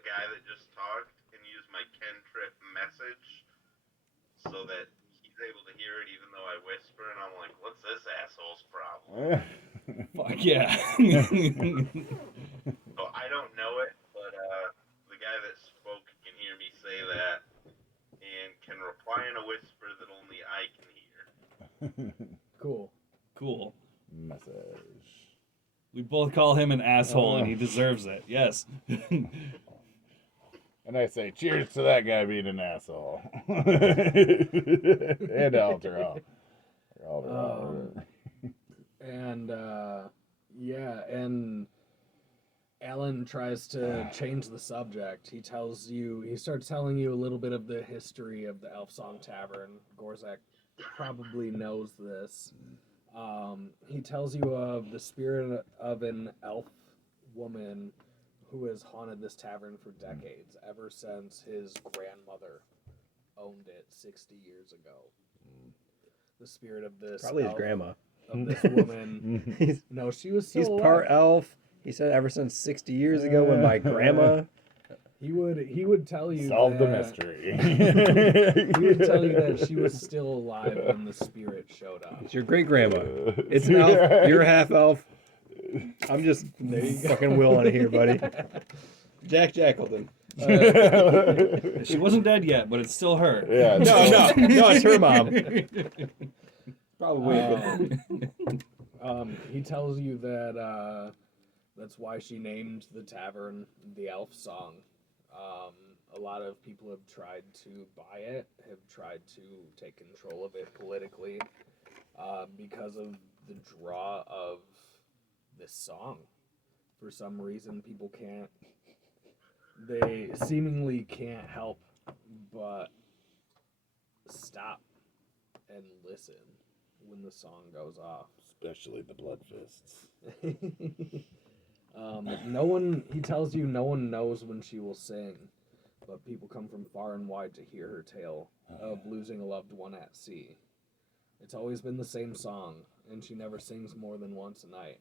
the guy that just talked and use my cantrip message so that he's able to hear it even though I whisper, and I'm like, what's this asshole's problem? Fuck yeah. So I don't know it, but the guy that spoke can hear me say that and can reply in a whisper that only I can hear. Cool. Cool. Message. We both call him an asshole, and he deserves it. Yes. And I say, cheers to that guy being an asshole. And Alter. And yeah, and Alan tries to change the subject. He starts telling you a little bit of the history of the Elf Song Tavern. Gorzak probably knows this. He tells you of the spirit of an elf woman who has haunted this tavern for decades, ever since his grandmother owned it 60 years ago. The spirit of this Probably his elf, grandma. of this woman. No, she was still He's alive. part elf. He said ever since 60 years ago when my grandma. He would tell you Solve the that- mystery. He would tell you that she was still alive when the spirit showed up. It's your great grandma. It's an elf. You're half elf. I'm just There you go. fucking willing it here, buddy. Jack Jackleton. She wasn't dead yet, but it's still her. Yeah. No, it's her mom. Probably a good thing. He tells you that that's why she named the tavern the Elf Song. A lot of people have tried to buy it, have tried to take control of it politically, because of the draw of this song. For some reason, people they seemingly can't help but stop and listen when the song goes off. Especially the blood fists. He tells you no one knows when she will sing, but people come from far and wide to hear her tale of losing a loved one at sea. It's always been the same song, and she never sings more than once a night.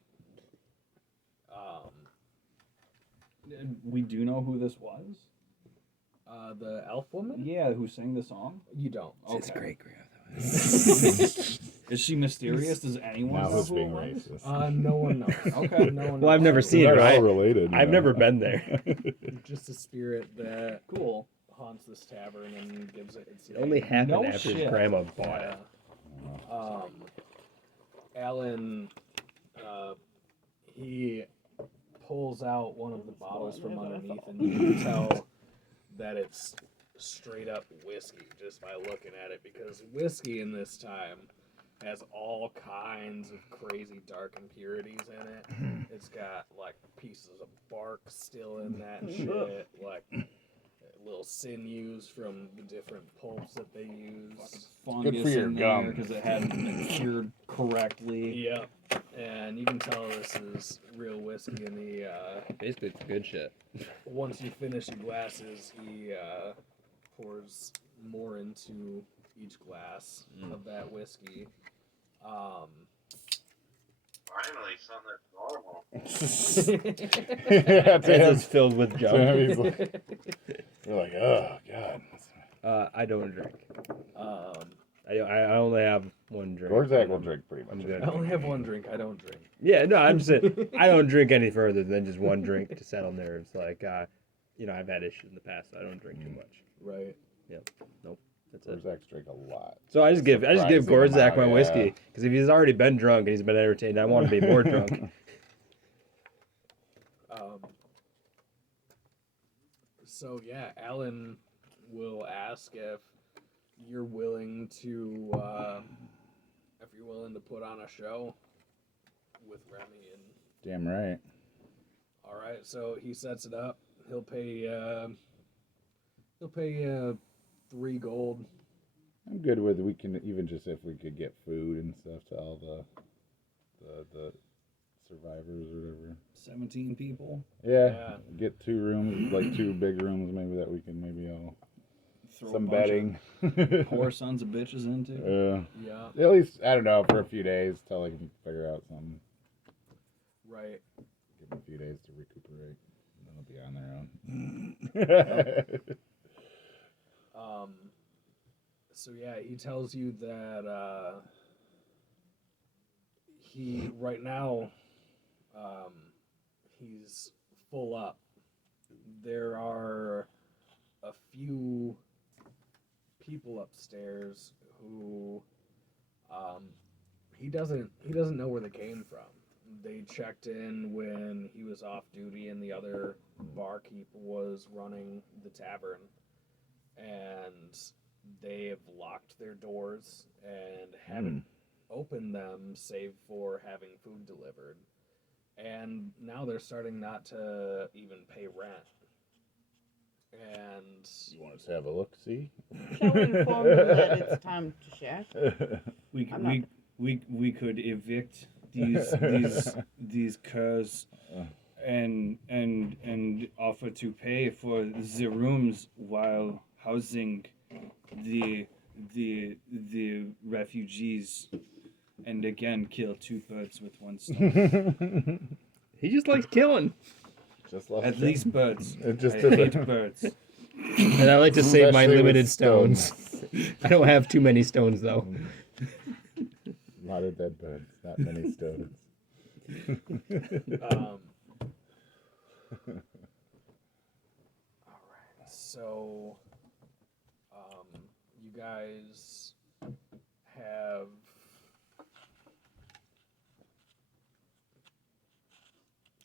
We do know who this was? The elf woman? Yeah, who sang the song? You don't. It's Okay. great grandma. Is she mysterious? Does anyone Now know who's who being it was? racist? No one knows. Okay. No one Well, I've knows. never seen They're it. all related. I've never been there. Just a spirit that Cool. haunts this tavern and gives it its name. Only happened No after his shit. grandma bought Yeah. it. Alan, he pulls out one of the bottles from underneath, and you can tell that it's straight up whiskey just by looking at it, because whiskey in this time has all kinds of crazy dark impurities in it. It's got like pieces of bark still in that shit, like little sinews from the different pulps that they use. Fungus Good for your in there gum. because it hadn't been cured correctly. Yep. And you can tell this is real whiskey, and he Basically, it's good shit. once you finish your glasses, he pours more into each glass of that whiskey. Finally, something that's normal. That's As him. it's filled with junk. He's like, you're like, oh, God. I don't drink. um, I only have one drink. Gorzak will drink pretty much. I'm good. I only have one drink. I don't drink. Yeah, no, I'm just saying, I don't drink any further than just one drink to settle nerves. Like, I've had issues in the past, so I don't drink too much. Right. Nope, that's it. Gorzak's drink a lot. So I just give Surprising Gorzak my amount, whiskey, yeah. because if he's already been drunk and he's been entertained, I want to be more drunk. So yeah, Alan will ask if you're willing to put on a show with Remy and. Damn right. All right, so he sets it up. He'll pay 3 gold. I'm good with we can even just if we could get food and stuff to all the survivors or whatever. 17 people. Yeah. Get 2 rooms, like 2 big rooms maybe that we can maybe all Throw some a bunch betting. of poor sons of bitches into. Yeah, At least I don't know for a few days till I can figure out something. right. Give them a few days to recuperate. And then they'll be on their own. So yeah, he tells you that he right now he's full up. There are a few people upstairs who he doesn't know where they came from. They checked in when he was off duty and the other barkeep was running the tavern, and they have locked their doors and haven't opened them save for having food delivered. And now they're starting not to even pay rent. And You want us to have a look, see? Shall we inform them that it's time to share? I'm not- We could evict these curs and offer to pay for the rooms while housing the refugees, and again kill two birds with one stone. He just likes killing. Just love At least birds. It just I doesn't- hate birds. And I like to save my Especially with limited stones. I don't have too many stones though. A lot of dead birds, not many stones. all right, so you guys have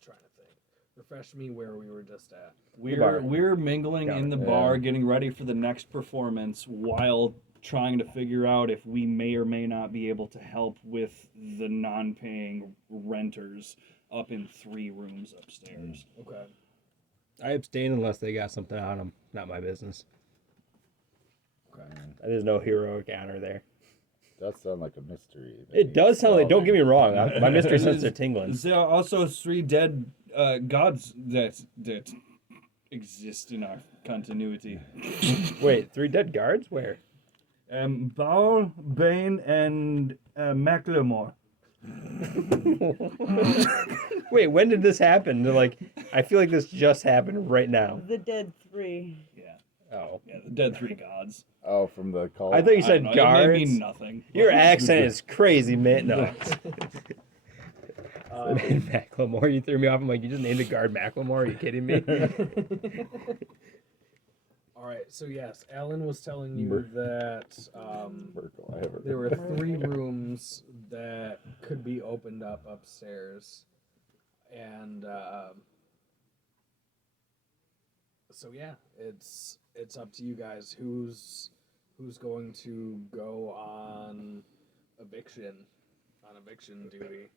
trying to think. Refresh me where we were just at. bar. We're mingling in the Yeah. bar, getting ready for the next performance, while trying to figure out if we may or may not be able to help with the non-paying renters up in 3 rooms upstairs. Okay. I abstain unless they got something on them. Not my business. Okay. There's no heroic honor there. Does sound like a mystery. that It needs does sound like. Don't get me wrong. solving. My mystery sense are tingling. There are also 3 dead gods that exist in our continuity. Wait, 3 dead guards? Where? Baal, Bane, and Macklemore. Wait, when did this happen? They're like, I feel like this just happened right now. The dead 3. Oh, Yeah, the dead 3 gods. Oh, from the cult? I thought you I said don't know, It may guards. mean nothing. Your accent is crazy, man. No. Um, Macklemore, you threw me off. I'm like, you just named a guard Macklemore? Are you kidding me? all right. So yes, Alan was telling you Mer- that Merkel, I have it. there were 3 rooms that could be opened up upstairs, and so yeah, it's up to you guys who's going to go on eviction duty.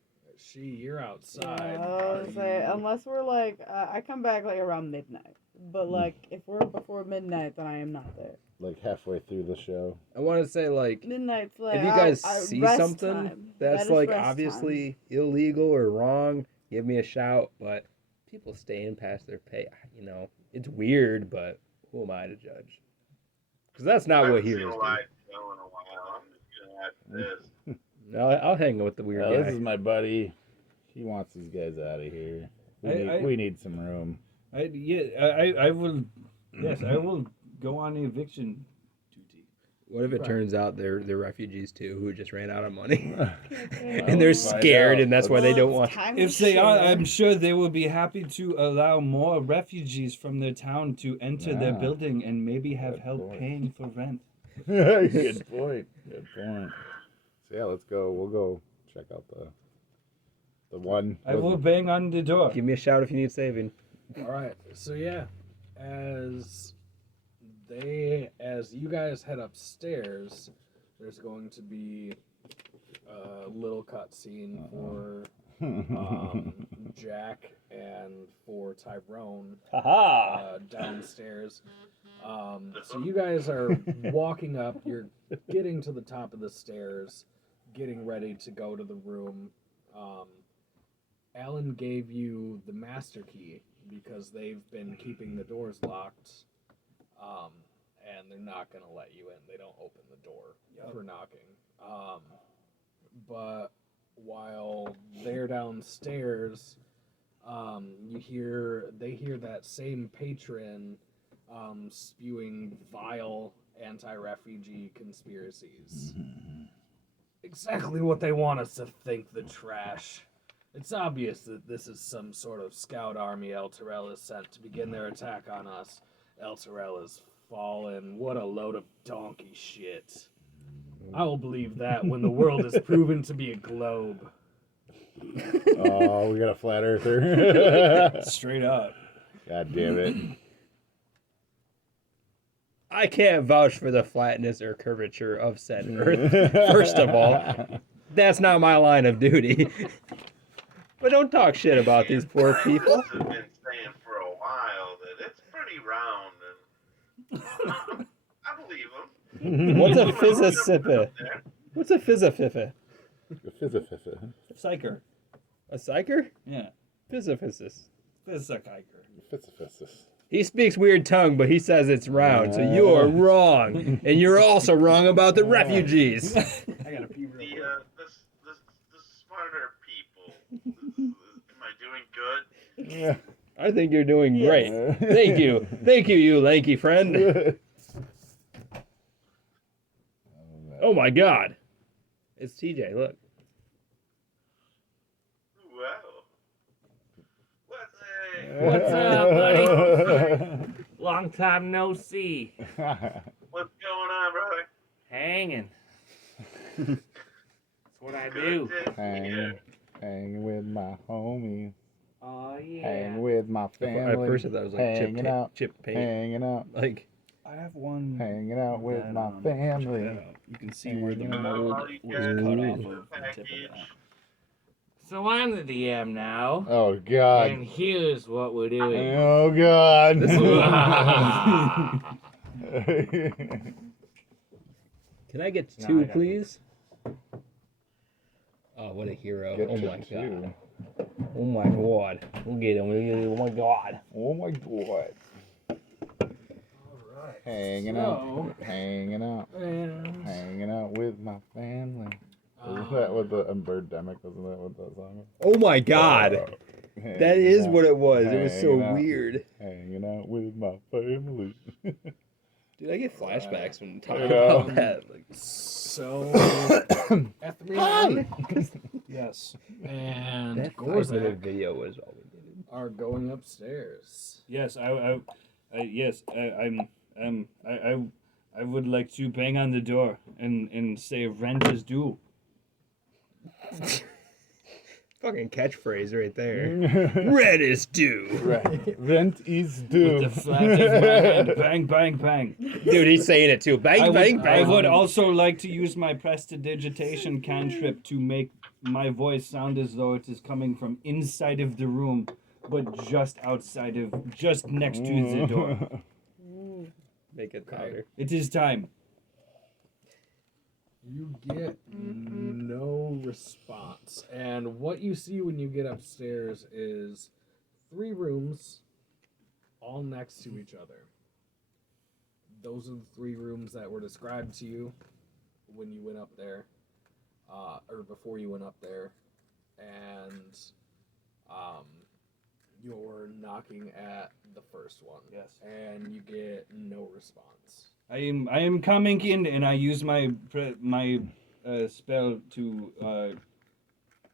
You're outside. Are Say, you- unless we're like, I come back like around midnight. But like, if we're before midnight, then I am not there. Like halfway through the show. I want to say, like, Midnight's like, if you guys I see rest something time. that's That is like rest obviously illegal or wrong, give me a shout. But people staying past their pay, you know, it's weird, but who am I to judge? Because that's not I what haven't seen heroes a do. live show in a while. I'm just gonna add this. No, I'll hang with the weird Oh, this guy. is my buddy. He wants these guys out of here. I- We need some room. I will. Yes, I will go on eviction duty. What if it Right. turns out they're refugees too who just ran out of money time. and they're Find scared out. and that's why they don't want. If they are, I'm sure they will be happy to allow more refugees from their town to enter their Yeah. building and maybe have Good help point. paying for rent. Good point. Good point. So yeah, let's go. We'll go check out the one. I will bang on the door. Give me a shout if you need saving. All right. So yeah, as you guys head upstairs, there's going to be a little cutscene for Jack and for Tyrone Haha! downstairs. So you guys are walking up. You're getting to the top of the stairs, getting ready to go to the room. Alan gave you the master key because they've been keeping the doors locked, and they're not going to let you in. They don't open the door for knocking. But while they're downstairs, they hear that same patron spewing vile anti-refugee conspiracies. Exactly what they want us to think, the trash. It's obvious that this is some sort of scout army El Terrell has sent to begin their attack on us. El Terrell has fallen. What a load of donkey shit. I will believe that when the world is proven to be a globe. Oh, we got a flat earther. Straight up. God damn it. I can't vouch for the flatness or curvature of said Earth. First of all, that's not my line of duty. But don't talk shit about these poor people. Scientists have been saying for a while that it's pretty round, and I believe them. What's a physicist? What's a physicist? Fizza-fizza. Psyker. A psyker? Yeah. Physicist. Psyker. Fizza-fizza. He speaks weird tongue, but he says it's round, so you're wrong. And you're also wrong about the refugees. I gotta pee real quick. The smarter people. Am I doing good? Yeah. I think you're doing great. Thank you. Thank you, you lanky friend. Oh my god. It's TJ, look. Well, What's up, buddy? Long time no see. what's going on, brother? Hanging. That's what I do. Good to Hanging, hear. hanging with my homies. Oh, yeah. Hanging with my family. At first I thought it was like hanging out, chip paint. hanging out, Like, I have one. hanging out with that my on. Check family. that out. You can see where the Hanging out. mold All you was guys cut need off is of a the tip of package. that. So I'm the DM now. Oh God. And here's what we're doing. Oh God. can I get No, two, I got please? Oh, what a hero. Get Oh to my two. god. Oh my god. We'll get him. Oh my god. Oh my God. Hanging out, hanging out, hanging out with my family. Isn't that what the Birdemic? Wasn't that what that song was? Oh my god. Hanging That is out, what it was. It was so hanging out, weird. Hanging out with my family. Dude, I get flashbacks when talking I know. about that. Like, So, Ethrian Yes. and that 5-minute Gorzak video was all we needed. are going upstairs. Yes, I would like to bang on the door and say rent is due. Fucking catchphrase right there. Red is due. Right. Rent is With due. the flat of my hand, bang, bang, bang. Dude, he's saying it too. Bang, bang, I bang. would also like to use my prestidigitation cantrip to make my voice sound as though it is coming from inside of the room, but just next to the door. Make it louder. It is time. You get no response. And what you see when you get upstairs is 3 rooms all next to each other. Those are the 3 rooms that were described to you when you went up there, or before you went up there. And you're knocking at the first one. Yes. And you get no response. I am coming in, and I use my spell to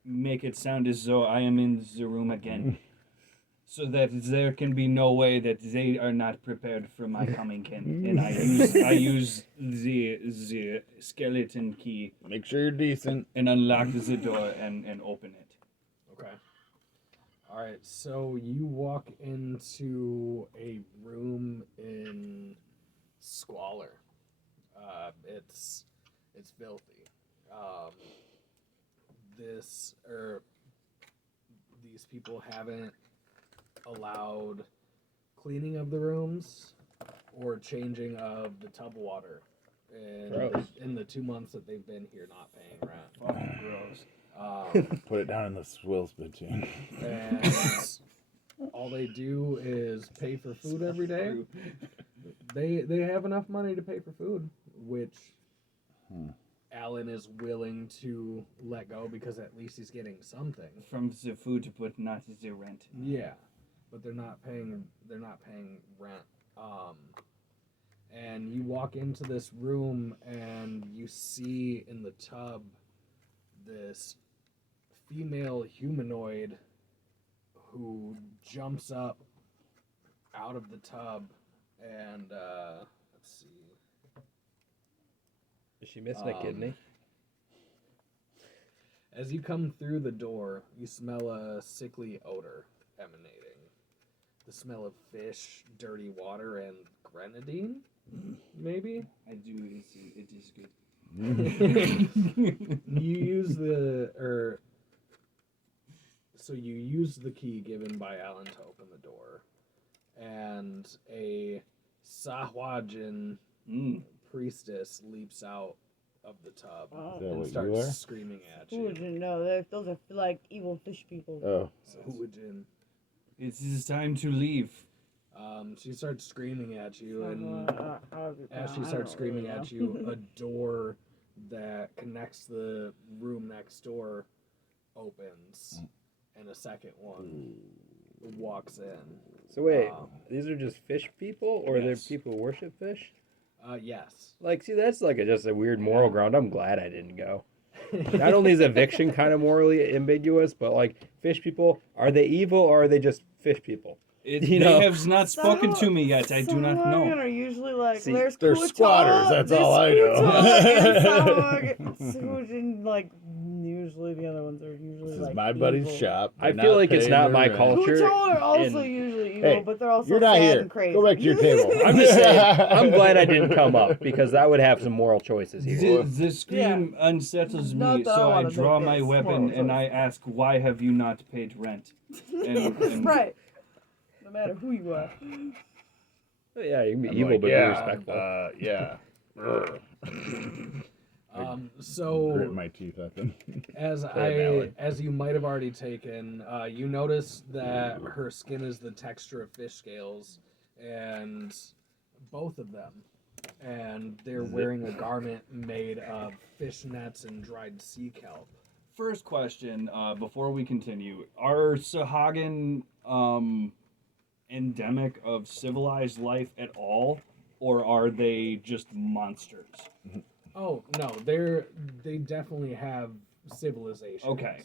make it sound as though I am in the room again, so that there can be no way that they are not prepared for my coming in. And I use the skeleton key Make sure you're decent. and unlock the door and open it. Okay. All right. So you walk into a room in squalor. It's filthy. These people haven't allowed cleaning of the rooms or changing of the tub water Gross. in the 2 months that they've been here not paying rent. Fucking gross. Put it down in the swill spittoon. And all they do is pay for food every day. They have enough money to pay for food, which Alan is willing to let go because at least he's getting something. From the food, but not the rent. Yeah, but they're not paying rent. you walk into this room and you see in the tub this female humanoid who jumps up out of the tub and let's see. Is she missing a kidney? As you come through the door, you smell a sickly odor emanating. The smell of fish, dirty water, and grenadine, maybe? I do. It is good. You use you use the key given by Alan to open the door, and a Sahwajin priestess leaps out of the tub Oh. Is that and what you starts are? screaming at Who you. wouldn't know? Those are like evil fish people. Oh. Sahwajin. It is time to leave. She starts screaming at you, and However you as she pronounce- I starts don't screaming really at you, a door that connects the room next door opens, and a second one walks in. So wait, Um, these are just fish people, or they're Yes. people who worship fish? Yes. Like, see, that's like just a weird moral ground. I'm glad I didn't go. Not only is eviction kind of morally ambiguous, but like fish people, are they evil or are they just fish people? They know. have not spoken to me yet. I do not Sahwagin know. are usually like See, there's they're Kuta, squatters, that's there's all I know. Kuta and Sahwagin, like usually the other ones are usually This like is my buddy's evil. shop. I They're feel like it's paying not their my rent. culture. Kuta are also and- usually evil, Hey, but they're also You're not sad here. and crazy. Go back to your table. I'm just saying, I'm glad I didn't come up because I would have some moral choices here. The scream unsettles Not me, that I so I wanna draw make my this weapon moral and I choice. ask, "Why have you not paid rent?" And Right. No matter who you are. Yeah, you can be I'm evil like, but yeah, be respectful. yeah. So Grit my teeth at them. as you might have already taken, you notice that her skin is the texture of fish scales, and both of them, and they're wearing a garment made of fish nets and dried sea kelp. first question, before we continue, are Sahagin endemic of civilized life at all, or are they just monsters? Oh no, they definitely have civilization. Okay.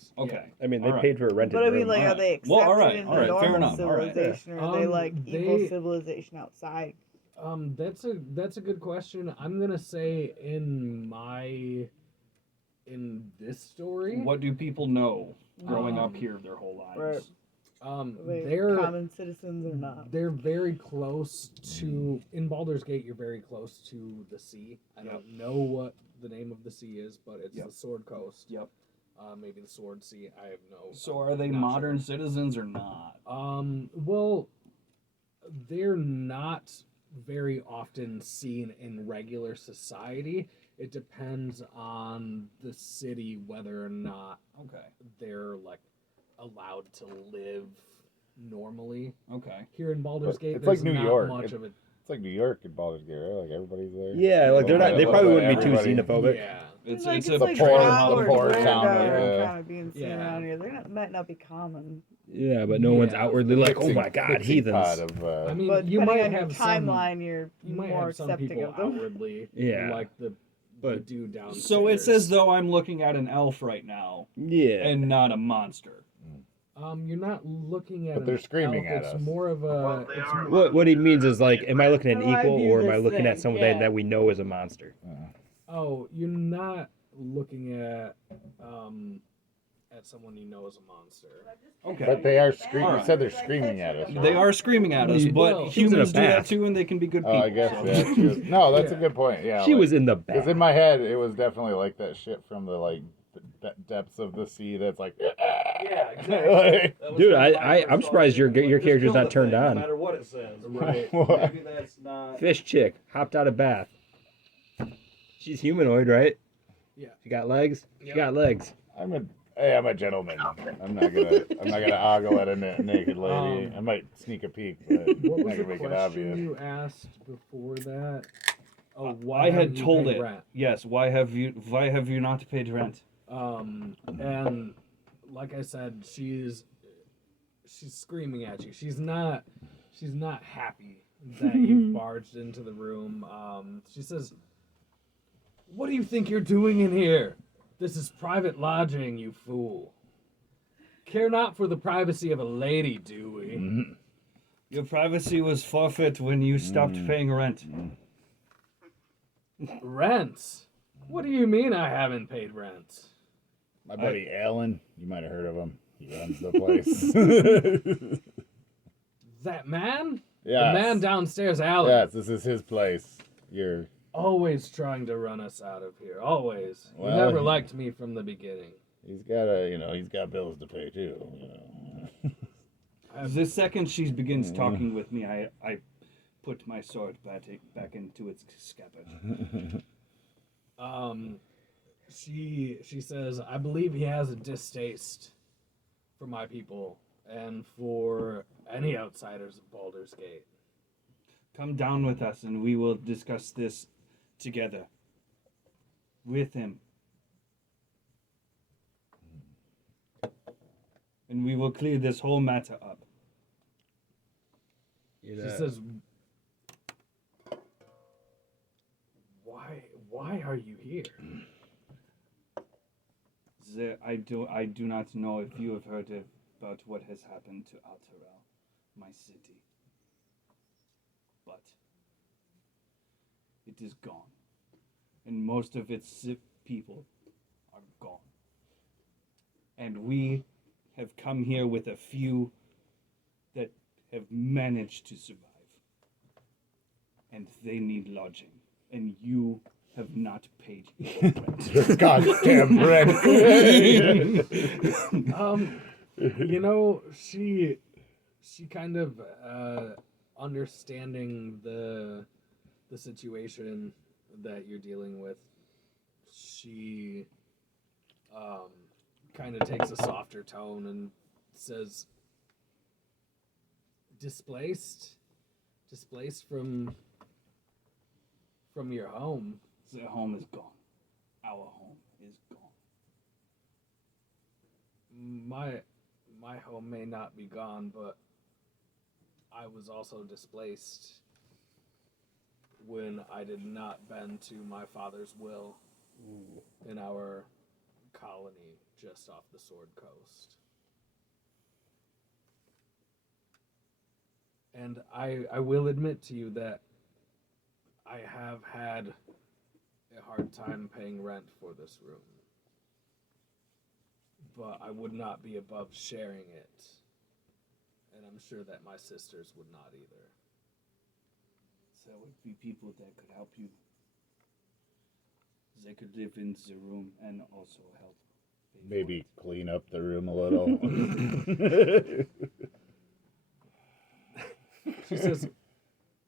I mean, they All right. paid for a rented But I mean, room. like, are Alright. they accepted Well, alright, in the alright, fair normal enough, alright. civilization, or are they like evil they- civilization outside? That's a good question. I'm gonna say in this story, What do people know growing up here their whole lives? Right. Are they they're common citizens or not? they're very close to in Baldur's Gate. You're very close to the sea. I don't know what the name of the sea is, but it's the Sword Coast. Yep. Maybe the Sword Sea. I have no. So are they Not modern sure. citizens or not? Well, they're not very often seen in regular society. It depends on the city whether or not Okay. they're like allowed to live normally. Okay. Here in Baldur's But Gate, it's there's like New not York. much of it. It's like New York in Baldur's Gate, right? Like everybody's there. Yeah, like they're not. They probably wouldn't be too xenophobic. Yeah. It's like, it's it's a like pure Howard the poor Rare town, Dog yeah. kind of being seen Yeah. around here. They might not be common. Yeah, but no one's Yeah. outwardly like, oh Pixie- my god, pixie heathens. pot of, I mean, But you depending might on your have timeline, you're you might more have some accepting people of them. outwardly, Yeah. like the But- dude downstairs. So it's as though I'm looking at an elf right now Yeah. and not a monster. You're not looking at. But they're an screaming elf, at it's us. more of a. Well, they it's are m- What he means is like, am I looking at an How do I equal view or am I this looking at thing? someone Yeah. that we know is a monster? Oh, you're not looking at someone you know as a monster. Okay. But they are screaming. Alright. You said they're screaming at us. They are screaming at us, but Well, she was in a humans do that bath. too, and they can be good Oh, people. I guess so. that's true. No, that's a Yeah. good point. Yeah. She was in the back. Because in my head, it was definitely like that shit from the like depths of the sea. That's like. Yeah, Like, Dude, I'm surprised your character's not turned on. No matter what it says. Right. What? Maybe that's not. Fish chick hopped out of bath. She's humanoid, right? Yeah. She got legs. She got legs. I'm a gentleman. I'm not gonna ogle at a naked lady. I might sneak a peek, but What I'm was not the gonna make it question obvious. you asked before that? Oh, why I had haven't you told paid it. rent? Yes. Why have you not paid rent? And like I said, she's screaming at you. She's not happy that you've barged into the room. She says, "What do you think you're doing in here? This is private lodging, you fool. Care not for the privacy of a lady, do we?" Your privacy was forfeit when you stopped paying rent. Rent? What do you mean I haven't paid rent? My buddy Alan, you might have heard of him. He runs the place. That man? Yes. The man downstairs, Alan. Yes, this is his place. You're Always trying to run us out of here. Always. Well, you never he- liked me from the beginning. he's got bills to pay too. The second she begins talking with me, I put my sword back into its scabbard. She says, "I believe he has a distaste for my people and for any outsiders of Baldur's Gate." Come down with us and we will discuss this together. With him. And we will clear this whole matter up. She says, "Why are you here?" I do not know if you have heard about what has happened to Alterel, my city. But it is gone. And most of its people are gone. And we have come here with a few that have managed to survive. And they need lodging. And you have not paid your rent. Goddamn rent. She kind of understanding the situation that you're dealing with. She kind of takes a softer tone and says, displaced from your home." The home is gone. Our home is gone. My home may not be gone, but I was also displaced when I did not bend to my father's will in our colony just off the Sword Coast. And I will admit to you that I have had a hard time paying rent for this room. But I would not be above sharing it. And I'm sure that my sisters would not either. There would be people that could help you. They could live in the room and also help. pay for Maybe it. clean up the room a little. She says,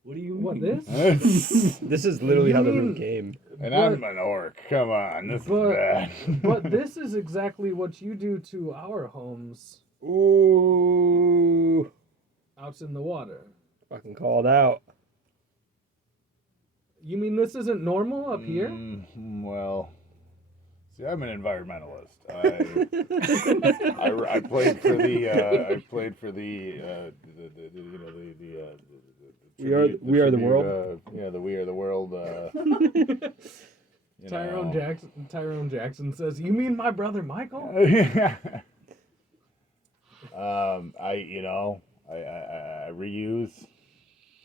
What do you "What, mean? this?" This is literally You how the room mean- came. And I'm an orc. Come on, this is bad. But this is exactly what you do to our homes Ooh. out in the water. Fucking called out. You mean this isn't normal up here? Well, see, I'm an environmentalist. I played for the We are the world. the We Are the World. Tyrone Jackson says, "You mean my brother Michael?" I reuse,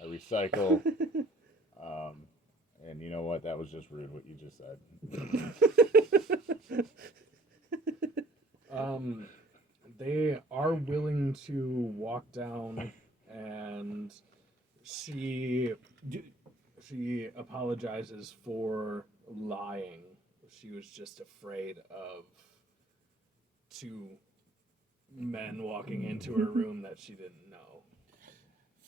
I recycle, and you know what? That was just rude what you just said. They are willing to walk down, and she apologizes for lying. She was just afraid of two men walking into her room that she didn't know.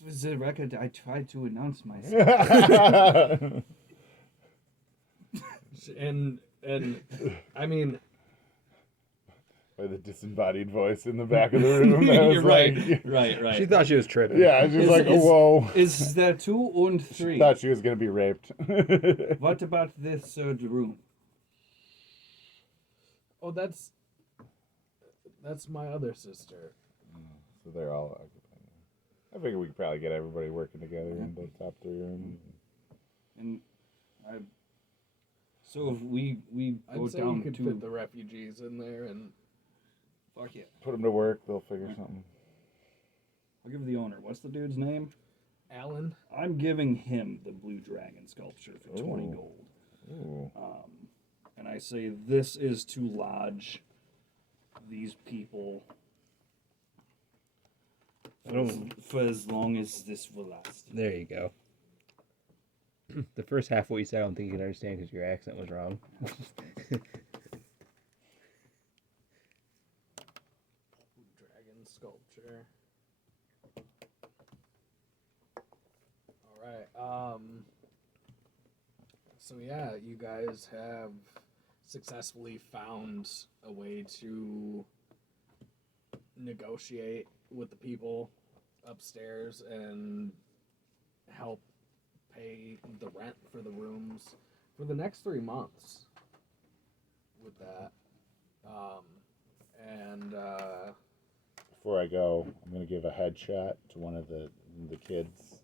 For the record, I tried to announce myself. And I mean, By the disembodied voice in the back of the room. That was You're like, right. She thought she was tripping. yeah, I was just whoa. Is there 2 and She 3? thought she was gonna be raped. What about this third room? oh, that's my other sister. So they're all. I figure we could probably get everybody working together in the top 3 rooms. And so if we go I'd say down you could to fit the refugees in there, and fuck yeah. Put them to work, they'll figure something. I'll give the owner. What's the dude's name? Alan. I'm giving him the blue dragon sculpture for 20 Ooh. gold. Ooh. And I say this is to lodge these people for as long as this will last. There you go. The first half of what you said, I don't think you can understand because your accent was wrong. Dragon sculpture. All right. So yeah, you guys have successfully found a way to negotiate with the people upstairs and help pay the rent for the rooms for the next 3 months with that. Before I go, I'm gonna give a headshot to one of the kids.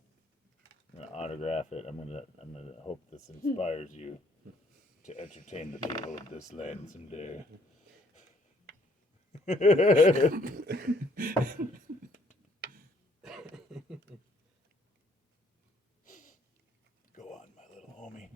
I'm gonna autograph it. I'm gonna hope this inspires you to entertain the people of this land someday. Go on, my little homie.